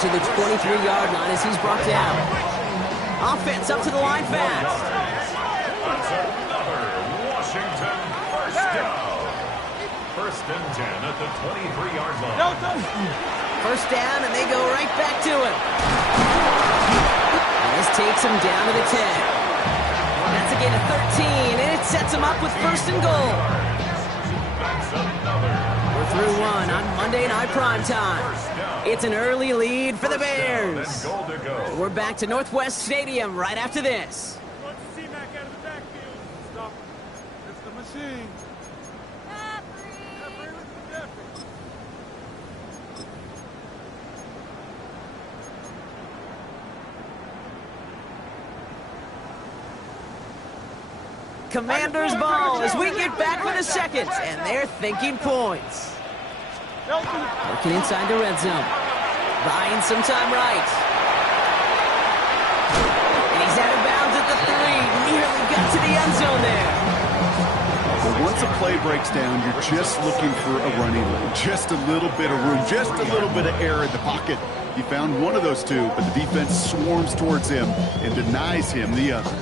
to the 23-yard line as he's brought down. Offense up to the line fast. That's another Washington first down. First and 10 at the 23-yard line. First down, and they go right back to him. And this takes him down to the 10. That's a gain of 13, and it sets him up with first and goal. That's another. We're through one on Monday Night Primetime. It's an early lead for the Bears. Goal to go. We're back to Northwest Stadium right after this. Stop. It's the machine. Commanders ball as we get back for the second, and they're thinking points. Working inside the red zone. Buying some time right. And he's out of bounds at the 3. Nearly got to the end zone there. Well, once a play breaks down, you're just looking for a running lane. Just a little bit of room, just a little bit of air in the pocket. He found one of those two, but the defense swarms towards him and denies him the other.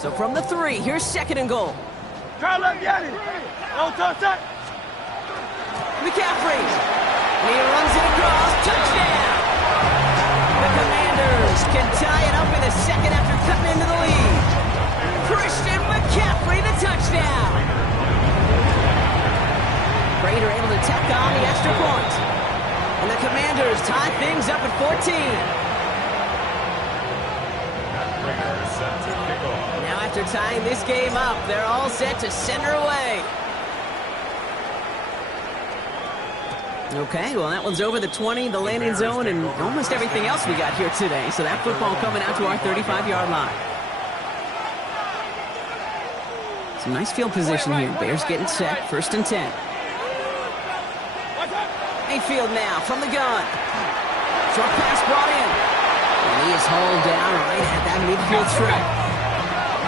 So from the 3, here's second and goal. McCaffrey. And he runs it across. Touchdown! The Commanders can tie it up in the second after cutting into the lead. Christian McCaffrey, the touchdown! Prater able to tack on the extra point. And the Commanders tie things up at 14. Now after tying this game up, they're all set to send her away. Okay, well, that one's over the 20, the landing zone, and almost everything else we got here today. So that football coming out to our 35-yard line. Some nice field position here. Bears getting set, first and 10. Mayfield now from the gun. Short pass brought in. And he is hauled down right at that midfield stripe.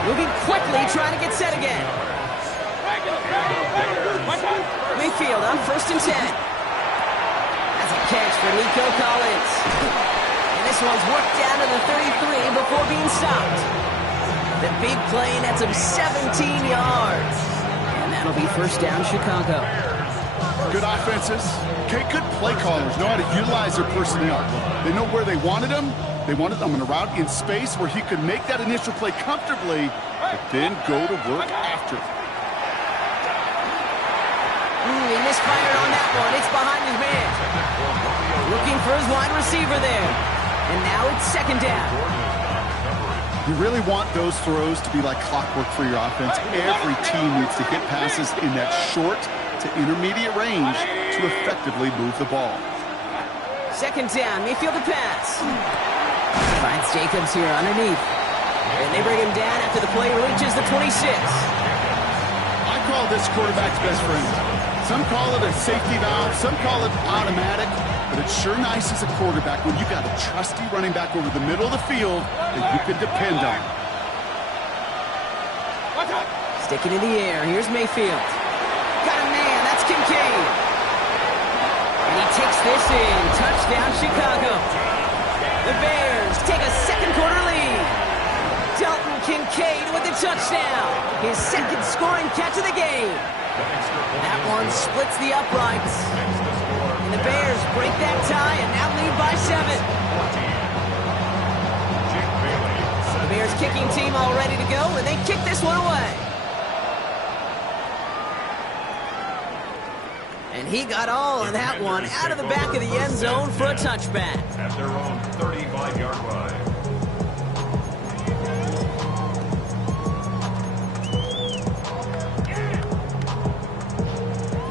Moving quickly, trying to get set again. Mayfield on first and 10. That's a catch for Nico Collins. And this one's worked down to the 33 before being stopped. The big play nets him 17 yards. And that'll be first down, Chicago. Good offenses. Okay, good play callers know how to utilize their personnel. They know where they wanted them. They wanted them in a route in space where he could make that initial play comfortably, but then go to work after. He misfired on that one. It's behind his man. Looking for his wide receiver there. And now it's second down. You really want those throws to be like clockwork for your offense. Every team needs to hit passes in that short to intermediate range to effectively move the ball. Second down, Mayfield to pass. Finds Jacobs here underneath. And they bring him down after the play reaches the 26. I call this quarterback's best friend. Some call it a safety valve, some call it automatic, but it's sure nice as a quarterback when you got a trusty running back over the middle of the field that you can depend on. Sticking in the air, here's Mayfield. Got a man, that's Kincaid. And he takes this in, touchdown Chicago. The Bears take a second quarter lead. Dalton Kincaid with the touchdown. His second scoring catch of the game. That one splits the uprights. And the Bears break that tie and now lead by 7. The Bears kicking team all ready to go, and they kick this one away. And he got all of that one out of the back of the end zone for a touchback. At their own 35-yard line.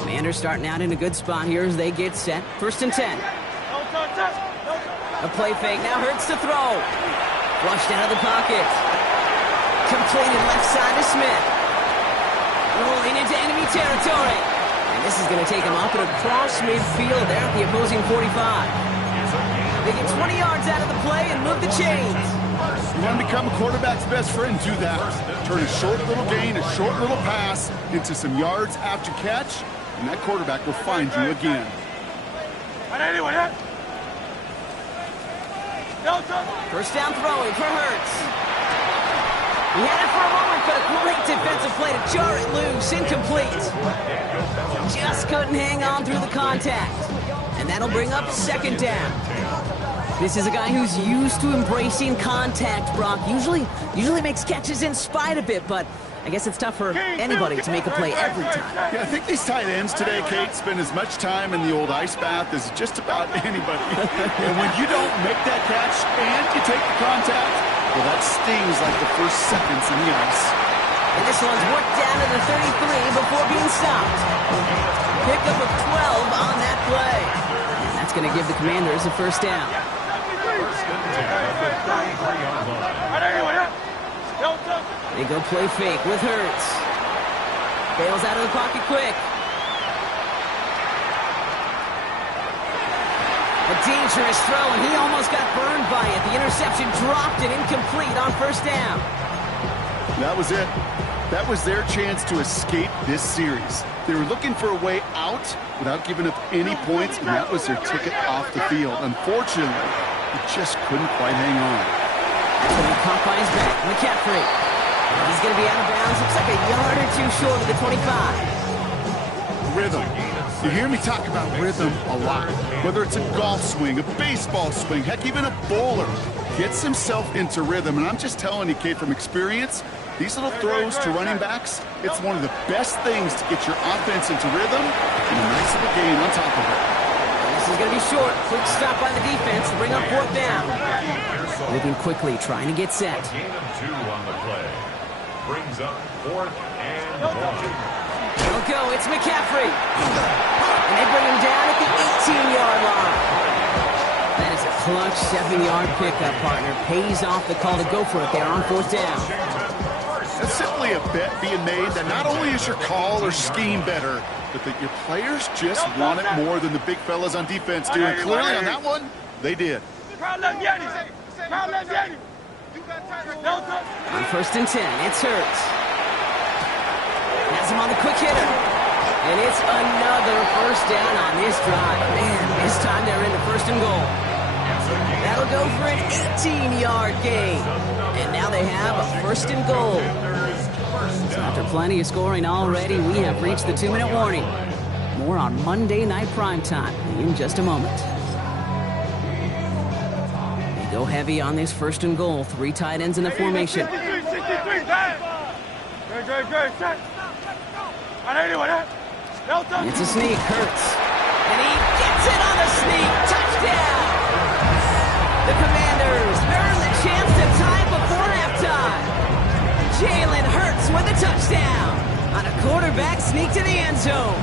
Commanders starting out in a good spot here as they get set. First and 10. A play fake now hurts to throw. Flushed out of the pocket. Completed left side to Smith. Rolling into enemy territory. And this is going to take him up and across midfield there at the opposing 45. They get 20 yards out of the play and move the chains. You want to become a quarterback's best friend, do that. Turn a short little gain, a short little pass into some yards after catch, and that quarterback will find you again. First down throwing for Hurts. He had it for a moment, but a great defensive play to jar it loose. Incomplete. Just couldn't hang on through the contact. And that'll bring up second down. This is a guy who's used to embracing contact, Brock. Usually makes catches in spite of it, but I guess it's tough for anybody to make a play every time. Yeah, I think these tight ends today, Kate, spend as much time in the old ice bath as just about anybody. And when you don't make that catch and you take the contact, well, that stings like the first seconds in the ice. And this one's worked down to the 33 before being stopped. Pickup of 12 on that play. And that's going to give the Commanders a first down. They go play fake with Hurts. Bails out of the pocket quick. A dangerous throw, and he almost got burned by it. The interception dropped it incomplete on first down. That was it. That was their chance to escape this series. They were looking for a way out without giving up any points, and that was their ticket off the field. Unfortunately, he just couldn't quite hang on. Caught by his back, McCaffrey. He's going to be out of bounds. Looks like a yard or two short of the 25. Rhythm. You hear me talk about rhythm a lot. Whether it's a golf swing, a baseball swing, heck, even a bowler gets himself into rhythm. And I'm just telling you, Kate, from experience, these little throws to running backs, it's one of the best things to get your offense into rhythm and a nice little gain on top of it. This is going to be short. Quick stop by the defense to bring up fourth down. Moving quickly, trying to get set. Gain of 2 on the play. Brings up 4th and 1. It'll go. It's McCaffrey. And they bring him down at the 18-yard line. That is a clutch 7-yard pickup, partner. Pays off the call to go for it there on fourth down. That's simply a bet being made that not only is your call or scheme better, but that your players just want it more than the big fellas on defense do. And clearly on that one, they did. On first and 10, it's Hurts. Has him on the quick hitter. And it's another first down on this drive. Man, this time they're into first and goal. That'll go for an 18-yard gain. And now they have a first and goal. So after plenty of scoring already, we have reached the 2-minute warning. More on Monday Night Primetime in just a moment. They go heavy on this first and goal. 3 tight ends in the formation. It's a sneak, Hurts. And he gets it on the sneak. Touchdown! The Commanders earn the chance to tie before halftime. Jalen Hurts with a touchdown on a quarterback sneak to the end zone.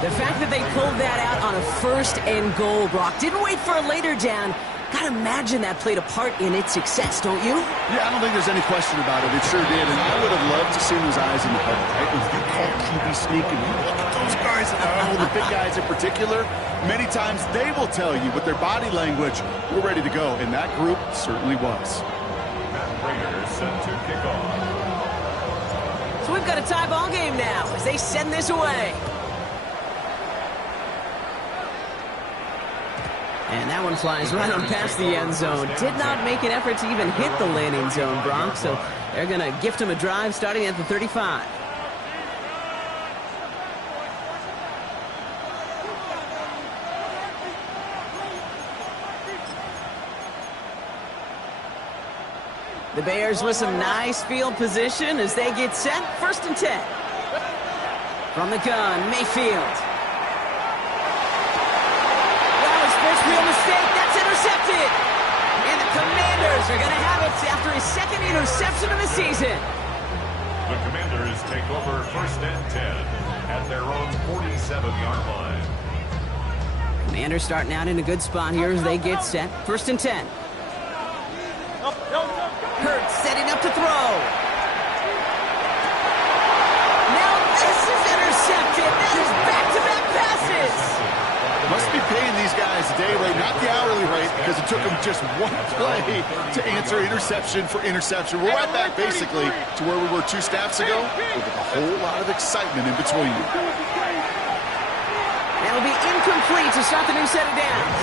The fact that they pulled that out on a first and goal, Brock, didn't wait for a later down. Gotta imagine that played a part in its success, don't you? Yeah, I don't think there's any question about it. It sure did, and I would have loved to see those eyes in the huddle, right? When you call QB sneak and you look at those guys, the big guys in particular, many times they will tell you with their body language, we're ready to go, and that group certainly was. Raiders set to kick off. So we've got a tie ball game now as they send this away. And that one flies right on past the end zone. Did not make an effort to even hit the landing zone, Brock. So they're going to gift him a drive starting at the 35. The Bears with some nice field position as they get set. First and 10. From the gun, Mayfield. First real mistake, that's intercepted. And the Commanders are going to have it after his second interception of the season. The Commanders take over first and 10 at their own 47-yard line. Commanders starting out in a good spot here as they get set. First and 10. Hurts setting up to throw. Now this is intercepted. That is back-to-back passes. Must be paying these guys a day rate, not the hourly rate, because it took them just one play to answer interception for interception. We're right back, basically, to where we were 2 snaps ago, with a whole lot of excitement in between. Now That'll be incomplete to start the new set of downs.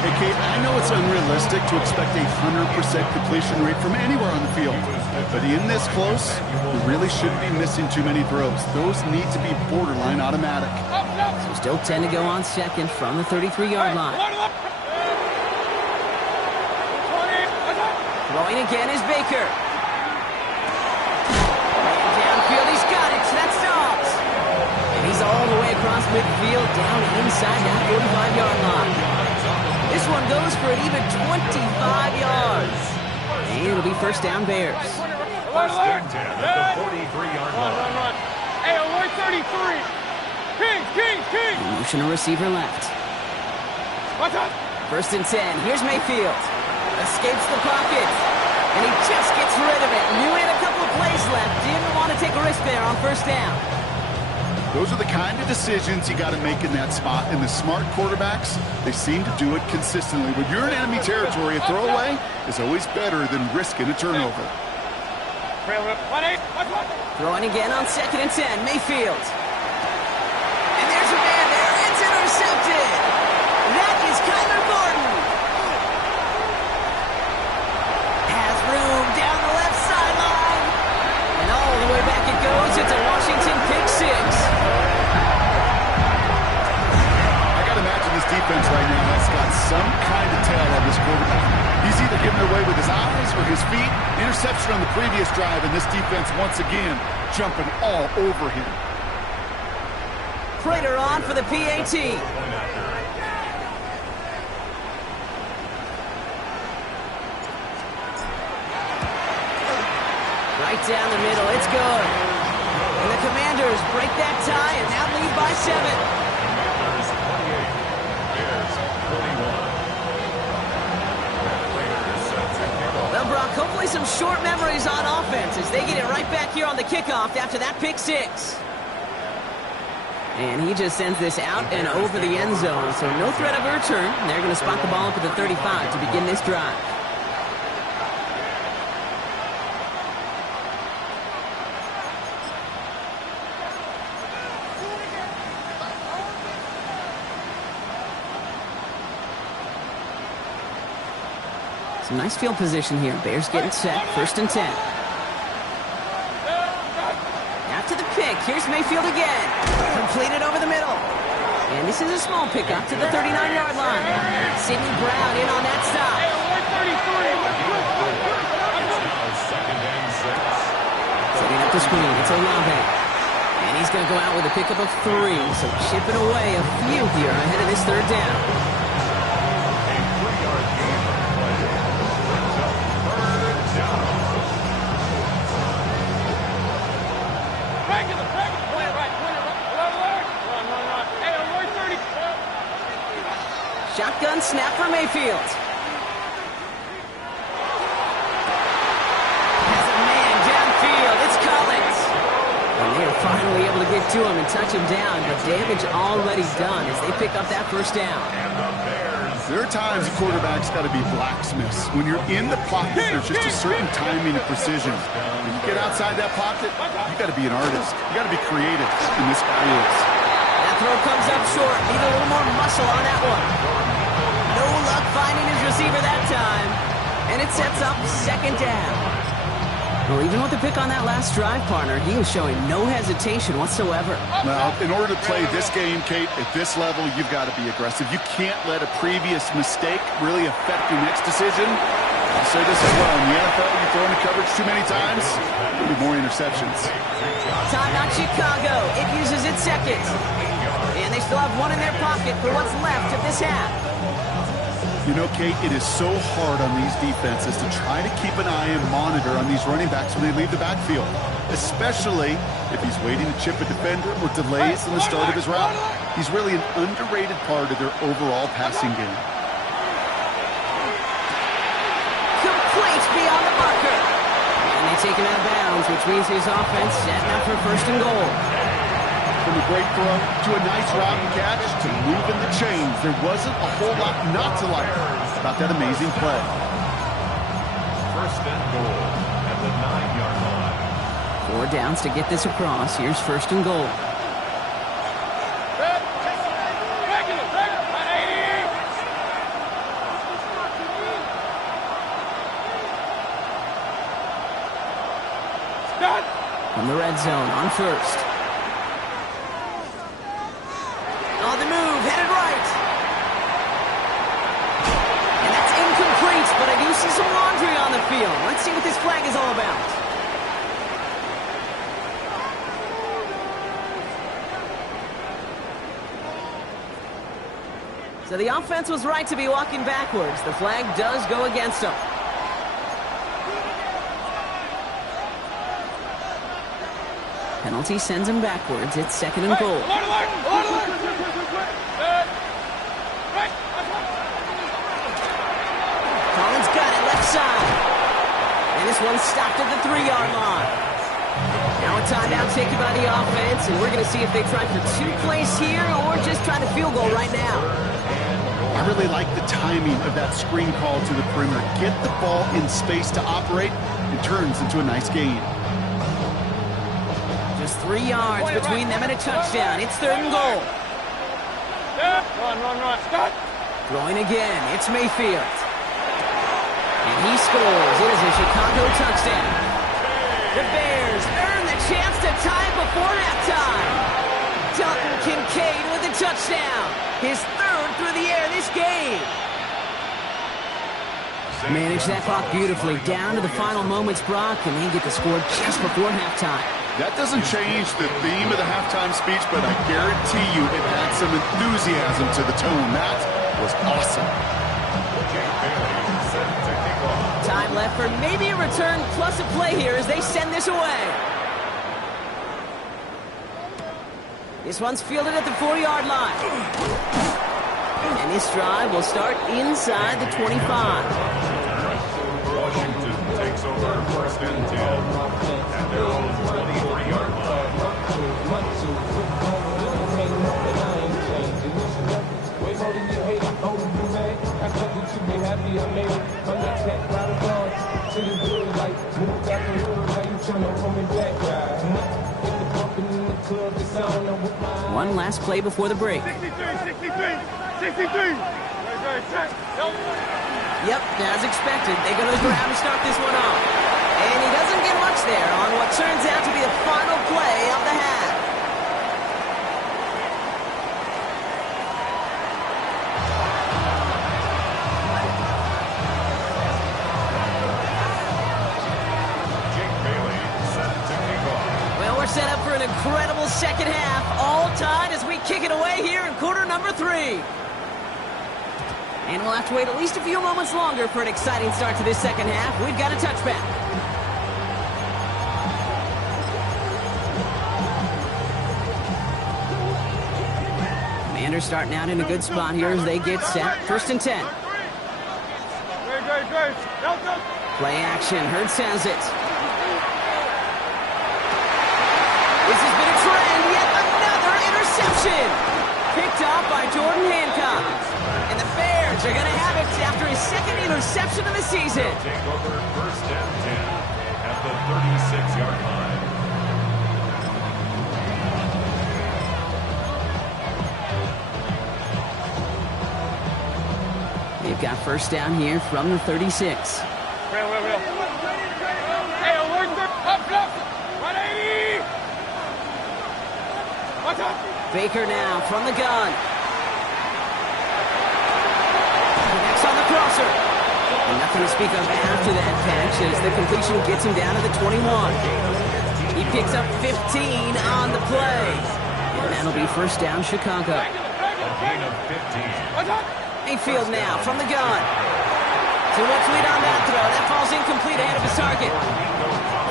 Hey, Kate, I know it's unrealistic to expect a 100% completion rate from anywhere on the field. But in this close, you really shouldn't be missing too many throws. Those need to be borderline automatic. So still 10 to go on second from the 33-yard line. Throwing again is Baker. And downfield, he's got it. That's Dobbs. And he's all the way across midfield, down inside that 45-yard line. This one goes for an even 25 yards. And it'll be first down Bears. First and 10 at the 43-yard line. Hey, alert 33. Kings. Motion a receiver left. First and 10. Here's Mayfield. Escapes the pocket. And he just gets rid of it. Knew he had a couple of plays left. Didn't want to take a risk there on first down. Those are the kind of decisions you got to make in that spot. And the smart quarterbacks, they seem to do it consistently. When you're in enemy territory, a throwaway is always better than risking a turnover. Throwing again on second and 10. Mayfield. And there's a man there. It's intercepted. That is Kyler Gordon. Has room down the left sideline. And all the way back it goes. It's a Washington pick six. I got to imagine this defense right now has got some kind of tail on this quarterback. He's either giving it away with his eyes or his feet. Interception on the previous drive, and this defense once again jumping all over him. Prater on for the PAT. Right down the middle, it's good. And the Commanders break that tie and now lead by 7. Commanders 28, Bears 41. Well, Brock, hopefully some short memories on offense as they get it right back here on the kickoff after that pick six. And he just sends this out and over the end zone, so no threat of a return. They're going to spot the ball up at the 35 to begin this drive. Some nice field position here. Bears getting set. First and 10. After the pick, here's Mayfield again. Completed over the middle. And this is a small pickup to the 39-yard line. Sidney Brown in on that stop. Setting up the screen. It's Olave. And he's going to go out with a pickup of 3. So chipping away a few here ahead of this third down. Shotgun snap for Mayfield. Has a man downfield. It's Collins. And they are finally able to get to him and touch him down, but damage already done as they pick up that first down. There are times a quarterback's got to be blacksmiths. When you're in the pocket, there's just a certain timing and precision. When you get outside that pocket, you got to be an artist. You got to be creative, and this guy is. That throw comes up short. Need a little more muscle on that one. No luck finding his receiver that time. And it sets up second down. Well, even with the pick on that last drive, partner, he was showing no hesitation whatsoever. Well, in order to play this game, Kate, at this level, you've got to be aggressive. You can't let a previous mistake really affect your next decision. I'll say this as well. In the NFL, you throw into coverage too many times, there'll be more interceptions. Timeout Chicago. It uses its second. And they still have one in their pocket for what's left of this half. You know, Kate, it is so hard on these defenses to try to keep an eye and monitor on these running backs when they leave the backfield, especially if he's waiting to chip a defender or delays in the start of his route. He's really an underrated part of their overall passing game. Complete beyond the marker. And they take him out of bounds, which means his offense setting up for first and goal. From a great throw to a nice route and catch to moving the chains, there wasn't a whole lot not to like about that amazing play. First and goal at the 9-yard line. 4 downs to get this across. Here's first and goal. From the red zone on first. On the move, headed right. And that's incomplete, but I do see some laundry on the field. Let's see what this flag is all about. So the offense was right to be walking backwards. The flag does go against them. Penalty sends him backwards. It's second and goal. Collins got it left side. And this one stopped at the 3-yard line. Now a timeout taken by the offense, and we're going to see if they try for 2 plays here or just try the field goal right now. I really like the timing of that screen call to the perimeter. Get the ball in space to operate. It turns into a nice gain. Just 3 yards between them and a touchdown. It's third and goal. Run. Start. Throwing again. It's Mayfield. And he scores. It is a Chicago touchdown. The Bears earn the chance to tie it before halftime. Dalton Kincaid with a touchdown. His third through the air this game. Managed that clock beautifully. Down to the final moments, Brock, and they get the score just before halftime. That doesn't change the theme of the halftime speech, but I guarantee you it had some enthusiasm to the tone. That was awesome. Time left for maybe a return plus a play here as they send this away. This one's fielded at the 40-yard line. And this drive will start inside the 25. Washington takes over first and 10 at their own 23-yard line. One last play before the break. 63. Yep, as expected, they go to the ground to start this one off. And he doesn't get much there on what turns out to be the final play of the half. Well, we're set up for an incredible second half. All tied as we kick it away here in quarter number 3. And we'll have to wait at least a few moments longer for an exciting start to this second half. We've got a touchback. Commanders starting out in a good spot here as they get set. First and 10. Play action. Hurts has it. This has been a trend. Yet another interception. Picked off by Jordan Hancock. And the Bears are going to have it after his second interception of the season. Take over first and 10 at the 36-yard line. They've got first down here from the 36. Real. Hey, alert them. Up. 180. Watch out. Baker now from the gun. Connects on the crosser. And nothing to speak of after that catch as the completion gets him down to the 21. He picks up 15 on the play. And that'll be first down Chicago. A gain of 15. Mayfield now from the gun. Too much lead on that throw. That falls incomplete ahead of his target.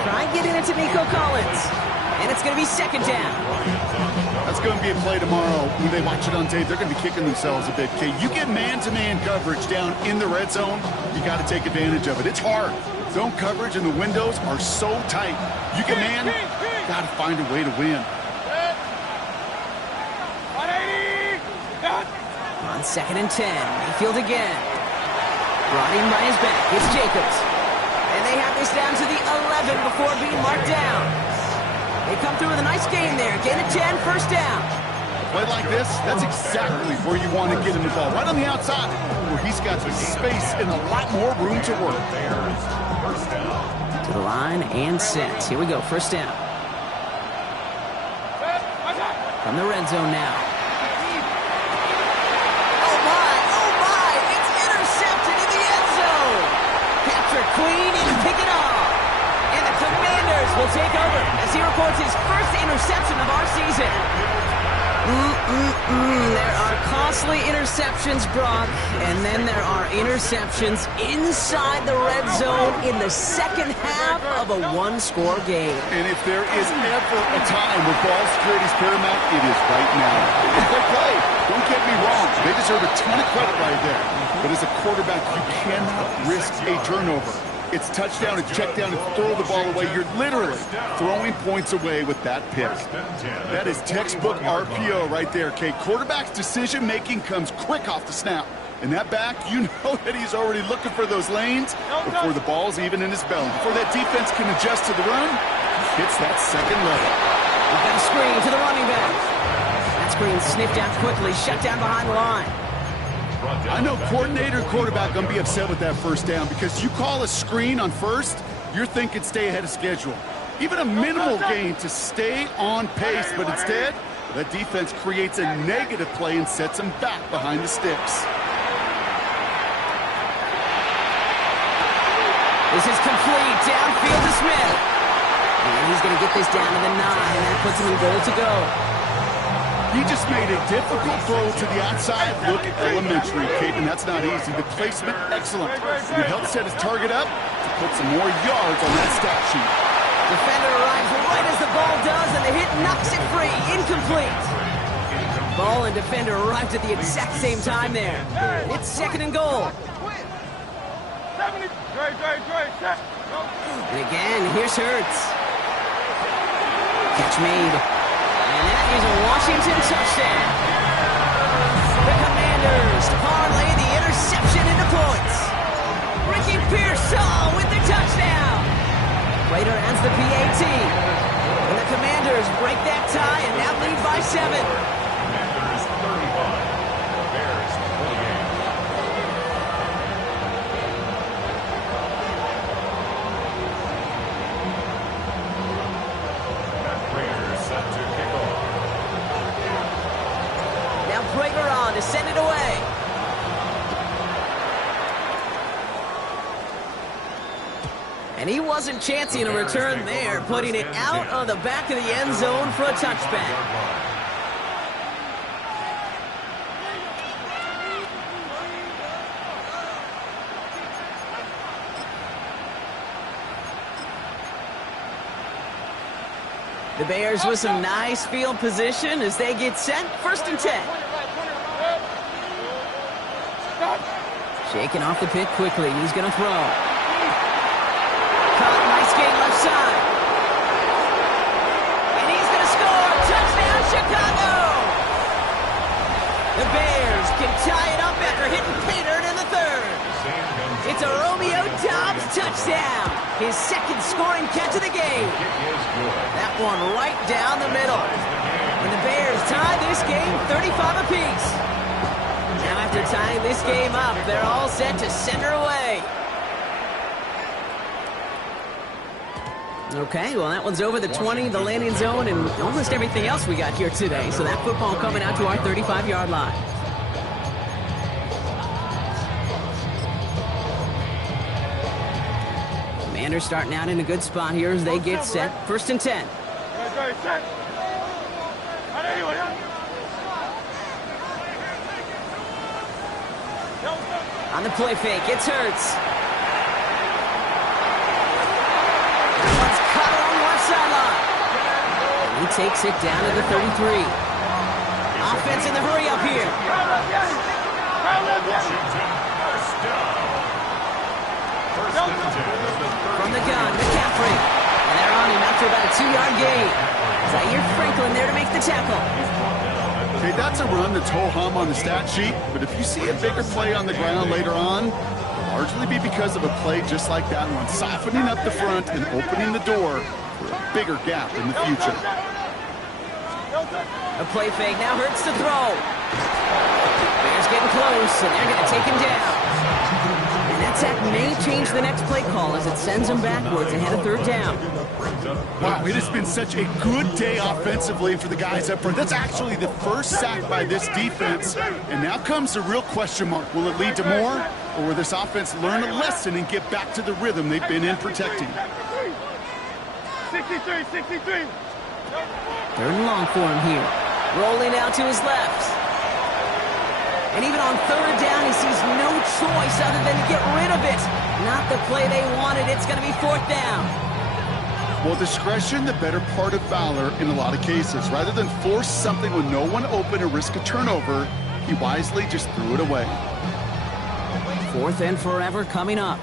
Try getting it to Nico Collins. And it's going to be second down. That's going to be a play tomorrow. When they watch it on tape, they're going to be kicking themselves a bit. Okay, you get man-to-man coverage down in the red zone, you got to take advantage of it. It's hard. Zone coverage and the windows are so tight. You get man, got to find a way to win. 180. On second and 10, Mayfield again. Brought in by his back. It's Jacobs. And they have this down to the 11 before being marked down. They come through with a nice gain there. Gain of 10, first down. A play like this, that's exactly where you want to get him the ball. Right on the outside, where he's got the space and a lot more room to work. Bears first first down. To the line and set. Here we go, first down. From the red zone now. Oh my, it's intercepted in the end zone. Patrick Queen and pick it off. And the Commanders will take over as he reports his first interception of our season. There are costly interceptions, Brock, and then there are interceptions inside the red zone in the second half of a one-score game. And if there is ever a time where ball security is paramount, it is right now. It's a great play. Don't get me wrong. They deserve a ton of credit right there. But as a quarterback, you cannot risk a turnover. It's touchdown, it's check down, and throw the ball away. You're literally throwing points away with that pick. That is textbook RPO right there, Kate. Quarterback's decision-making comes quick off the snap. And that back, you know that he's already looking for those lanes before the ball's even in his belly. Before that defense can adjust to the run, hits that second level. We've got a screen to the running back. That screen sniffed out quickly, shut down behind the line. I know coordinator and quarterback going to be upset with that first down because you call a screen on first, you're thinking stay ahead of schedule. Even a minimal gain to stay on pace, but instead, that defense creates a negative play and sets them back behind the sticks. This is complete, downfield to Smith. And he's going to get this down to the 9, and that puts him in goal to go. He just made a difficult throw to the outside. Look elementary, Kate, and that's not easy. The placement, excellent. And it helped set his target up to put some more yards on that stat sheet. Defender arrives right as the ball does, and the hit knocks it free. Incomplete. Ball and defender arrived at the exact same time there. It's second and goal. And again, here's Hurts. Catch made. And that is a Washington touchdown. The Commanders parlay the interception into points. Ricky Pearsall with the touchdown. Prater adds the PAT. And the Commanders break that tie and now lead by 7. Commanders 35, Bears 28. Prater on to send it away. And he wasn't chancing a return there, putting it out of the back of the end zone for a touchback. The Bears with some nice field position as they get set. First and 10. Shaking off the pick quickly. He's going to throw. Caught, nice gain left side. And he's going to score. Touchdown, Chicago! The Bears can tie it up after hitting Pater in the third. It's a Romeo Doubs touchdown. His second scoring catch of the game. That one right down the middle. And the Bears tie this game 35 apiece. Now after tying this game up, they're all set to send her away. Okay, well that one's over the 20, the landing zone, and almost everything else we got here today. So that football coming out to our 35-yard line. Commanders starting out in a good spot here as they get set. First and 10. On the play fake, it's Hurts. That one's caught along the left sideline. And he takes it down to the 33. Offense in the hurry up here. From the gun, McCaffrey. And they're on him after about a 2-yard gain. Zaire Franklin there to make the tackle. Okay, that's a run that's ho-hum on the stat sheet, but if you see a bigger play on the ground later on, it'll largely be because of a play just like that one, softening up the front and opening the door for a bigger gap in the future. A play fake, now Hurts to throw. Bears getting close, and they're going to take him down. And that's sack may change the next play call as it sends them backwards ahead of third down. Wow, it has been such a good day offensively for the guys up front. That's actually the first sack by this defense. And now comes the real question mark. Will it lead to more? Or will this offense learn a lesson and get back to the rhythm they've been in protecting? 63, 63. Third and long for him here. Rolling out to his left. And even on third down, he sees no choice other than to get rid of it. Not the play they wanted. It's going to be fourth down. Well, discretion, the better part of valor in a lot of cases. Rather than force something with no one open or risk a turnover, he wisely just threw it away. Fourth and forever coming up.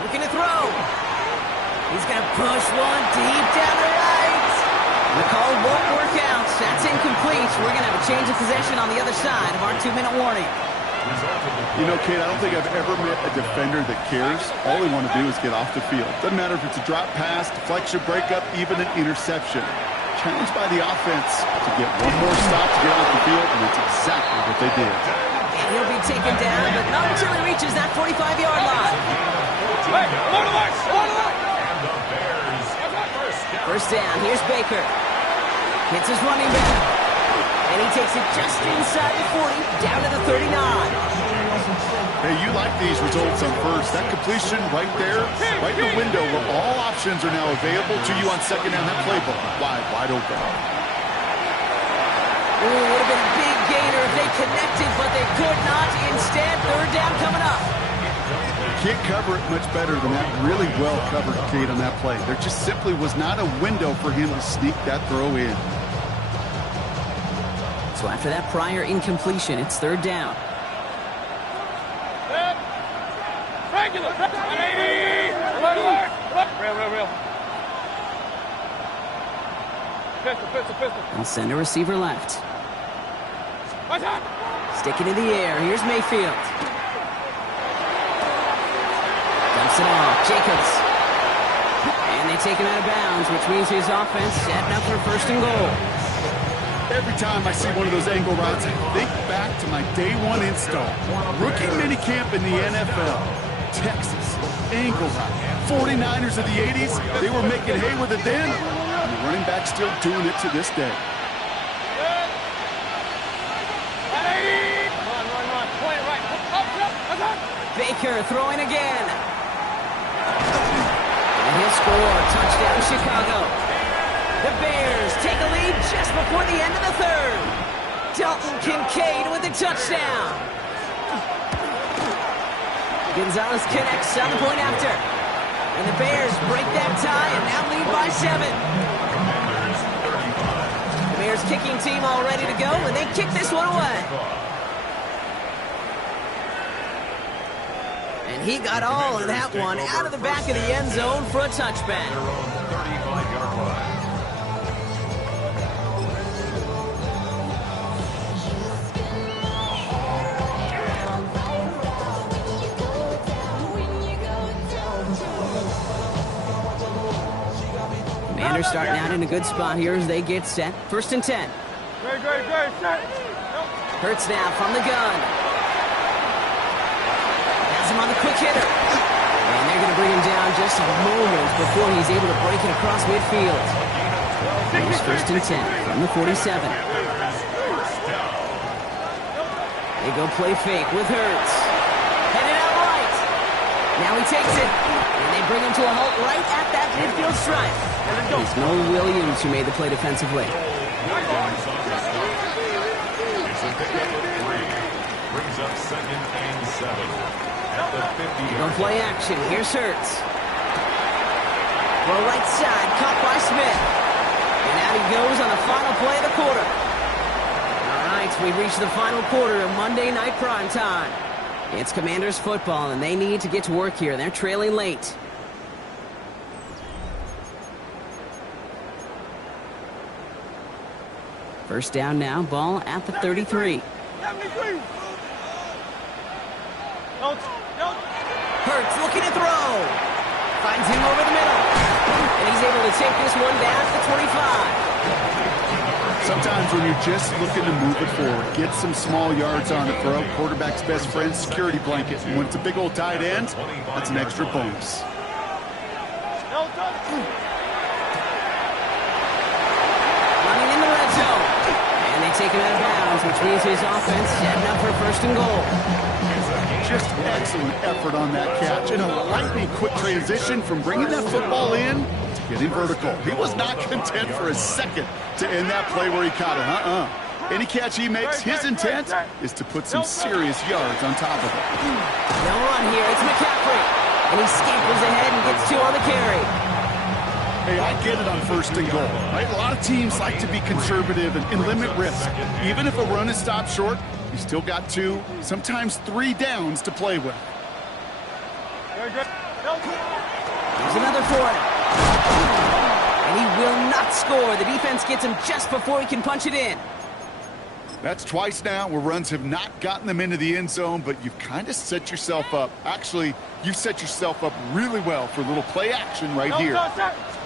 Looking to throw. He's going to push one deep down the right. The call won't work out. That's incomplete. We're going to have a change of possession on the other side of our 2-minute warning. You know, Kate, I don't think I've ever met a defender that cares. All they want to do is get off the field. Doesn't matter if it's a drop pass, deflection, breakup, even an interception. Challenged by the offense to get one more stop to get off the field, and that's exactly what they did. And he'll be taken down, but not until he reaches that 45-yard line. Hey, more to life, more to life. First down, here's Baker. Hits his running back. And he takes it just inside the 40, down to the 39. Hey, you like these results on first. That completion right there, right in the window where all options are now available to you on second down. That playbook wide open. Ooh, would have been a big gainer if they connected, but they could not. Instead, third down coming up. Can't cover it much better than that. Really well covered, Kate, on that play. There just simply was not a window for him to sneak that throw in. So after that prior incompletion, it's third down. Regular. 180. Real. Pistol. And send a receiver left. Watch out. Stick it in the air. Here's Mayfield. Dumps it off. Jacobs. And they take him out of bounds, which means his offense setting up for first and goal. Every time I see one of those angle routes, I think back to my day one install. Rookie minicamp in the NFL. Texas, angle route. 49ers of the 80s, they were making hay with it then. And the running back still doing it to this day. 180. Run. Play it right. Up. Baker throwing again. And he'll score. Touchdown, Chicago. The Bears take a lead just before the end of the third. Dalton Kincaid with a touchdown. Gonzalez connects on the point after. And the Bears break that tie and now lead by 7. The Bears kicking team all ready to go, and they kick this one away. And he got all of that one out of the back of the end zone for a touchback. Commanders starting out in a good spot here as they get set. First and 10. Great. Set. Hurts now from the gun. Has him on the quick hitter. And they're going to bring him down just moments before he's able to break it across midfield. Here's first and 10 from the 47. They go play fake with Hurts. Headed out right. Now he takes it. And they bring him to a halt right at that midfield stripe. It's Mo Williams who made the play defensively. Brings up second and 7 at the 50. On play action, here's Hurts. Well, right side, caught by Smith. And out he goes on the final play of the quarter. All right, we've reached the final quarter of Monday Night Primetime. It's Commanders football, and they need to get to work here. They're trailing late. First down now, ball at the 33. 73. Hurts looking to throw. Finds him over the middle. And he's able to take this one down to the 25. Sometimes when you're just looking to move it forward, get some small yards on the throw, quarterback's best friend, security blanket. And when it's a big old tight end, that's an extra bonus. Running in the red zone. And they take him out of bounds, which means his offense setting up for first and goal. Just excellent effort on that catch and a lightning quick transition from bringing that football in to getting vertical. He was not content for a second to end that play where he caught it. Any catch he makes, his intent is to put some serious yards on top of it. They'll run here. It's McCaffrey. And he scampers ahead and gets 2 on the carry. Hey, I get it on first and goal, right? A lot of teams like to be conservative and limit risk. Even if a run is stopped short, you still got 2, sometimes 3 downs to play with. Here's another for him. And he will not score. The defense gets him just before he can punch it in. That's twice now where runs have not gotten them into the end zone, but you've kind of set yourself up. Actually, you've set yourself up really well for a little play action right here.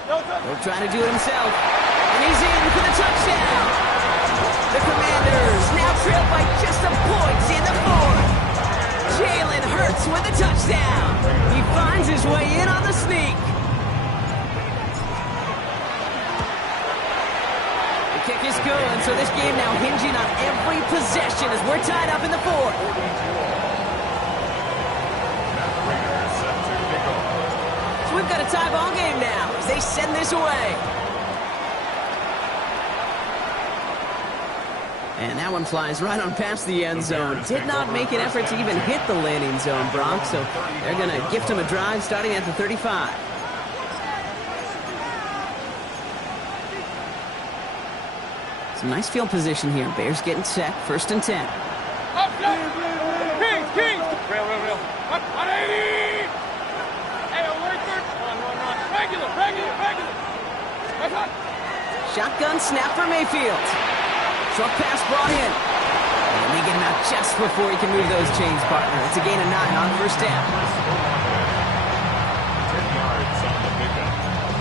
He'll try to do it himself. And he's in for the touchdown. The Commanders now trail by just a point in the 4th. Jalen Hurts with a touchdown. He finds his way in on the sneak. The kick is good, so this game now hinging on every possession as we're tied up in the 4th. So we've got a tie ball game now as they send this away. And that one flies right on past the end zone. Did not make an effort to even hit the landing zone, Bronx, so they're going to gift him a drive starting at the 35. Some nice field position here. Bears getting set. 1st and 10. Up, Kings, Kings. Real. 180. Hey, run. Regular. That's hot. Shotgun snap for Mayfield. Short pass brought in. And they get him out just before he can move those chains, partner. It's a gain of 9 on 1st down. 10 yards on the pickup.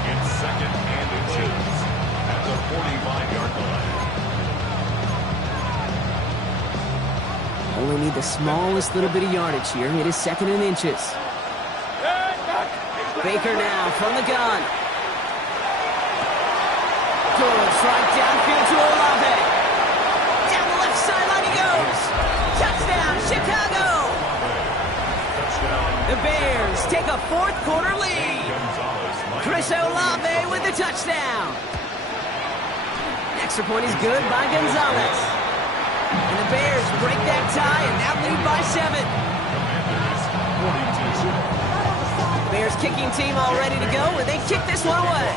In 2nd and inches at the 45-yard line. Only need the smallest little bit of yardage here. It is 2nd and inches. Baker now from the gun. Good, right downfield to Olave. Down the left sideline he goes. Touchdown, Chicago. The Bears take a 4th quarter lead. Chris Olave with the touchdown. Extra point is good by Gonzalez. And the Bears break that tie and now lead by 7. Bears kicking team all ready to go, and they kick this one away.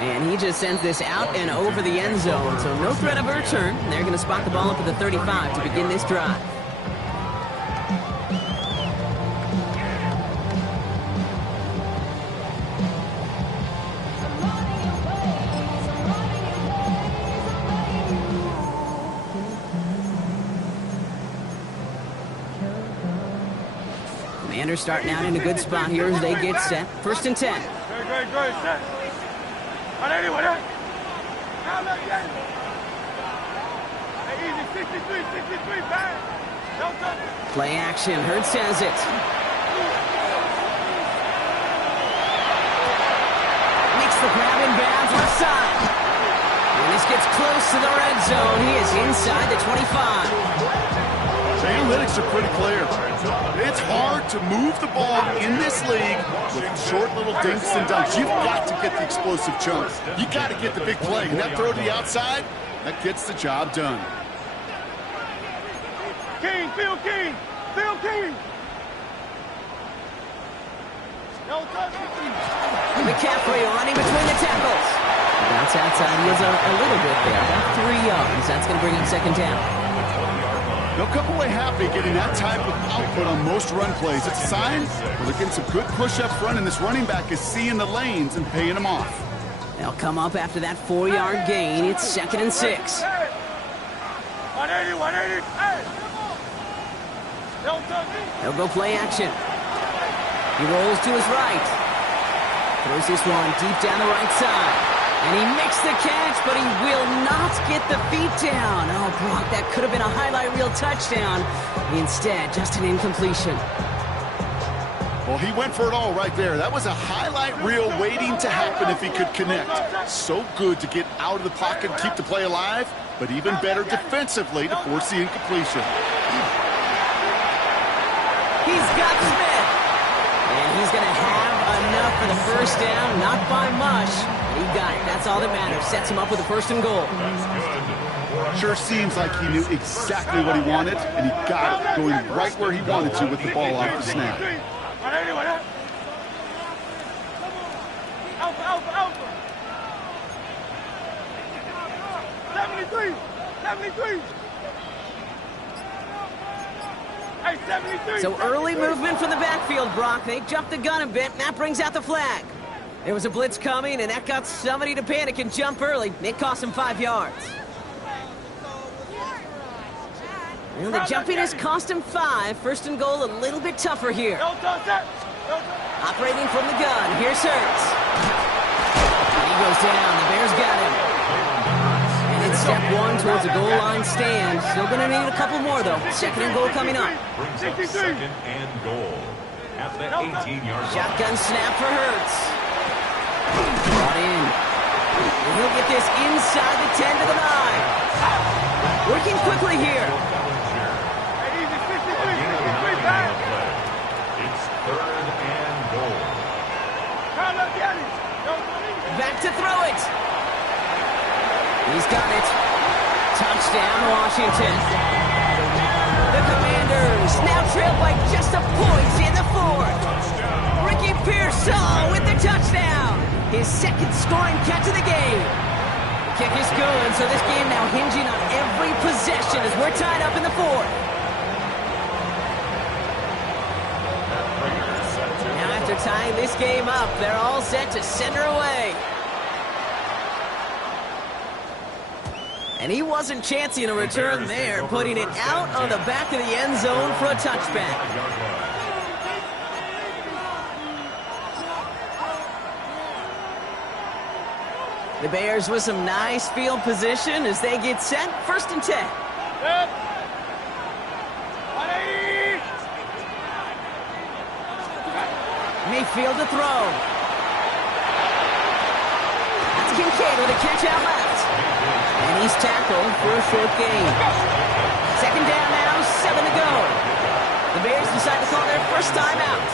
And he just sends this out and over the end zone, so no threat of a return. They're going to spot the ball up at the 35 to begin this drive. Commanders starting out in a good spot here as they get set. 1st and 10. Great. Set. 180. Hey, easy. 63. Bang. Don't touch it. Play action. Hurts has it. Makes the grab in bounds left side. And this gets close to the red zone. He is inside the 25. The analytics are pretty clear. It's hard to move the ball in this league with short little dinks and dunks. You've got to get the explosive chunk. You got to get the big play. And that throw to the outside, that gets the job done. King. No touch. McCaffrey running between the tackles. Bounce outside. He is a little bit there. About 3 yards. That's going to bring up 2nd down. They'll come away happy getting that type of output on most run plays. It's a sign where they're getting some good push up front, and this running back is seeing the lanes and paying them off. They'll come up after that 4-yard gain. It's 2nd and 6. 180. They'll go play action. He rolls to his right. Throws this one deep down the right side. And he makes the catch, but he will not get the feet down. Oh, Brock, that could have been a highlight reel touchdown. Instead, just an incompletion. Well, he went for it all right there. That was a highlight reel waiting to happen if he could connect. So good to get out of the pocket and keep the play alive, but even better defensively to force the incompletion. He's got Smith. And he's going to have enough for the first down, not by much. He got it. That's all that matters. Sets him up with a 1st and goal. Sure seems like he knew exactly what he wanted, and he got it, going right where he wanted to with the ball off the snap. Alpha. 73. Hey, 73. So early movement from the backfield, Brock. They jumped the gun a bit, and that brings out the flag. There was a blitz coming, and that got somebody to panic and jump early. It cost him 5 yards. And the jumpiness cost him 5. 1st and goal, a little bit tougher here. Operating from the gun, here's Hurts. And he goes down, the Bears got him. And it's step 1 towards a goal line stand. Still gonna need a couple more though. 2nd and goal coming up. Brings up 2nd and goal at the 18-yard line. Shotgun snap for Hurts. Brought in. And he'll get this inside the 10 to the 9. Working quickly here. It's 3rd and goal. Back to throw it. He's got it. Touchdown, Washington. The Commanders now trail by just a point in the 4th. Ricky Pearsall with the touchdown. His 2nd scoring catch of the game. The kick is good, so this game now hinging on every possession as we're tied up in the 4th. Now after tying this game up, they're all set to send her away. And he wasn't chancing a return there, putting it out on the back of the end zone for a touchback. The Bears with some nice field position as they get set. 1st and 10. Mayfield to throw. That's Kincaid with a catch out left. And he's tackled for a short gain. 2nd down now, 7 to go. The Bears decide to call their first timeout.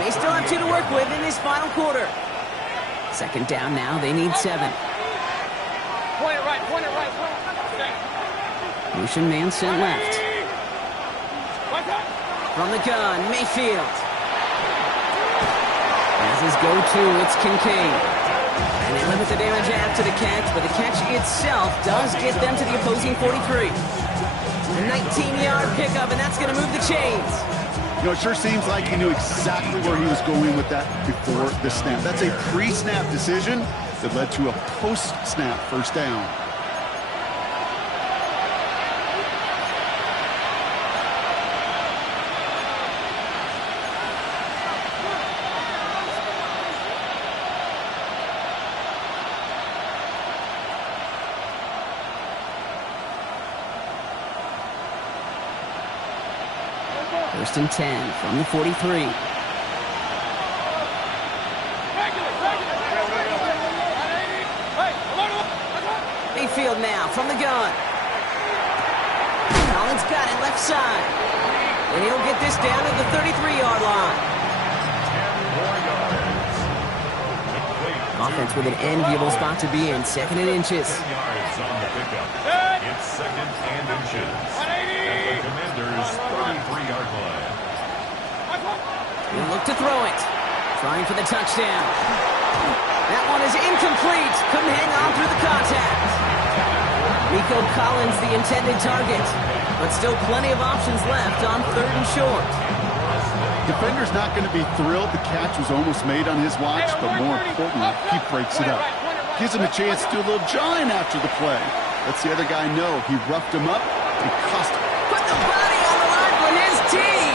They still have 2 to work with in this final quarter. 2nd down now, they need 7. Point it right. Motion man sent left. From the gun, Mayfield. As his go-to, it's Kincaid. And they limit the damage after the catch, but the catch itself does get them to the opposing 43. A 19-yard pickup, and that's going to move the chains. You know, it sure seems like he knew exactly where he was going with that before the snap. That's a pre-snap decision that led to a post-snap 1st down. First and 10 from the 43. Mayfield now from the gun. Collins got it left side. And he'll get this down to the 33-yard line. 10 more yards. Offense with an enviable spot to be in. 2nd and inches. 10 yards on the pickup. It's 2nd and inches. At the Commanders' 33-yard line. He'll look to throw it. Trying for the touchdown. That one is incomplete. Couldn't hang on through the contact. Nico Collins the intended target. But still plenty of options left on 3rd and short. Defender's not going to be thrilled the catch was almost made on his watch, but more importantly, he breaks it up. Gives him a chance to do a little jawing after the play. Lets the other guy know he roughed him up and cost him. Put the body on the line for his team.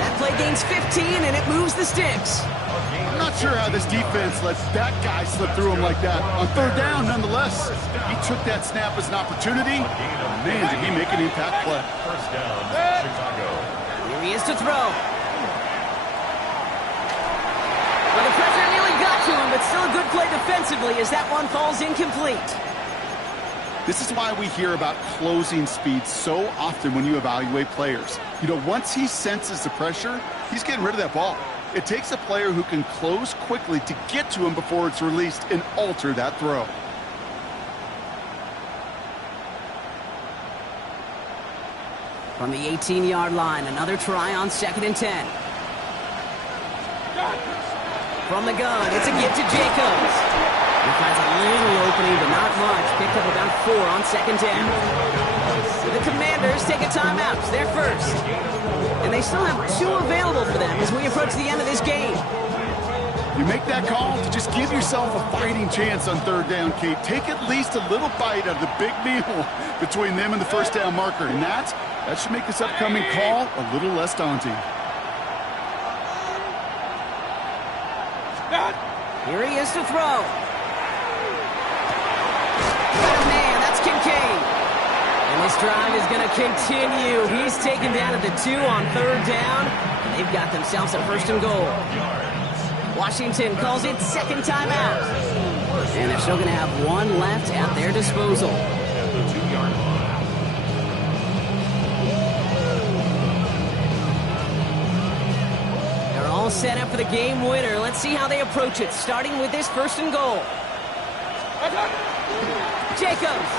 That play gains gains 15, and it moves the sticks. I'm not sure how this defense lets that guy slip through him like that. On third down, nonetheless, he took that snap as an opportunity. Man, did he make an impact play. First down, Chicago. Here he is to throw. Well, the pressure nearly got to him, but still a good play defensively as that one falls incomplete. This is why we hear about closing speed so often when you evaluate players. You know, once he senses the pressure, he's getting rid of that ball. It takes a player who can close quickly to get to him before it's released and alter that throw. From the 18-yard line, another try on 2nd and 10. From the gun, it's a give to Jacobs. He finds a little opening, but not much. Picked up about 4 on 2nd down. The Commanders take a timeout. They're first. And they still have 2 available for them as we approach the end of this game. You make that call to just give yourself a fighting chance on third down, Kate. Take at least a little bite out of the big meal between them and the first down marker. And that should make this upcoming call a little less daunting. Here he is to throw. Oh, man, that's Kincaid. And this drive is going to continue. He's taken down at the 2 on third down. And they've got themselves a 1st and goal. Washington calls it 2nd timeout. And they're still going to have 1 left at their disposal. At the 2-yard line. They're all set up for the game winner. Let's see how they approach it, starting with this 1st and goal. Jacobs.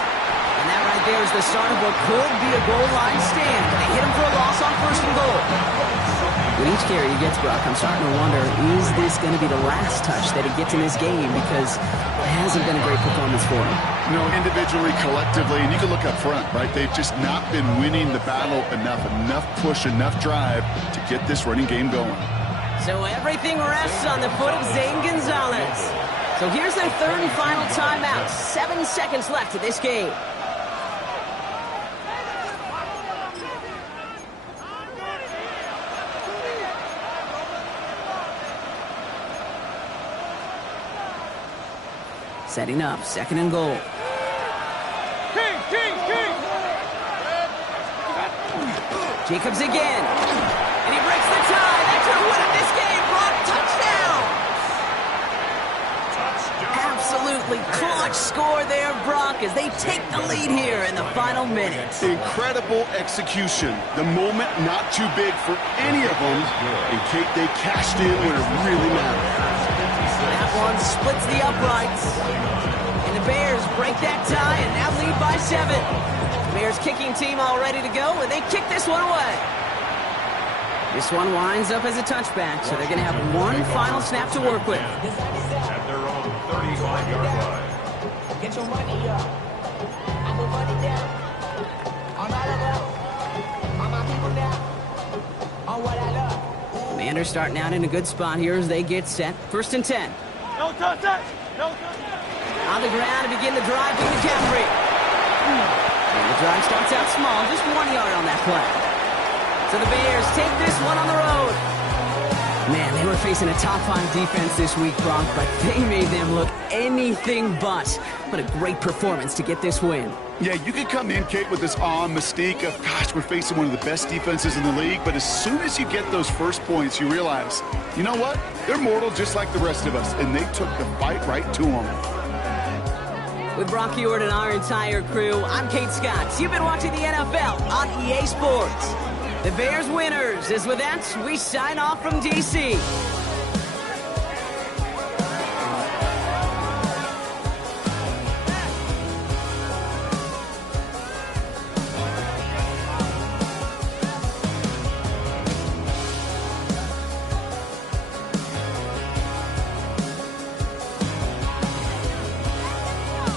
And that right there is the start of what could be a goal line stand. They hit him for a loss on 1st and goal. With each carry he gets, Brock, I'm starting to wonder, is this going to be the last touch that he gets in this game? Because it hasn't been a great performance for him. You know, individually, collectively, and you can look up front, right? They've just not been winning the battle enough push, enough drive to get this running game going. So everything rests on the foot of Zane Gonzalez. So here's their 3rd and final timeout. 7 seconds left to this game. Setting up, 2nd and goal. Jacobs again. And he breaks the tie. That could win him this game. Brock, touchdown. Absolutely clutch score there, Brock, as they take the lead here in the final minutes. Incredible execution. The moment not too big for any of them. And Kate, they cashed in when it really mattered. That one splits the uprights. And the Bears break that tie and now lead by 7. The Bears kicking team all ready to go, and they kick this one away. This one winds up as a touchback, so they're going to have 1 final snap to work with. At their own 35-yard line. Get your money up. I put money down. On my love. On my people now. On what I love. Commanders starting out in a good spot here as they get set. 1st and 10. No touch that. No touch that. On the ground to begin the drive to McCaffrey. And the drive starts out small, just 1 yard on that play. So the Bears take this one on the road. Man, they were facing a top 5 defense this week, Brock, but they made them look anything but. What a great performance to get this win. Yeah, you could come in, Kate, with this awe mystique of, gosh, we're facing one of the best defenses in the league, but as soon as you get those first points, you realize, you know what? They're mortal just like the rest of us, and they took the fight right to them. With Brock Heward and our entire crew, I'm Kate Scott. You've been watching the NFL on EA Sports. The Bears winners. As with that, we sign off from D.C.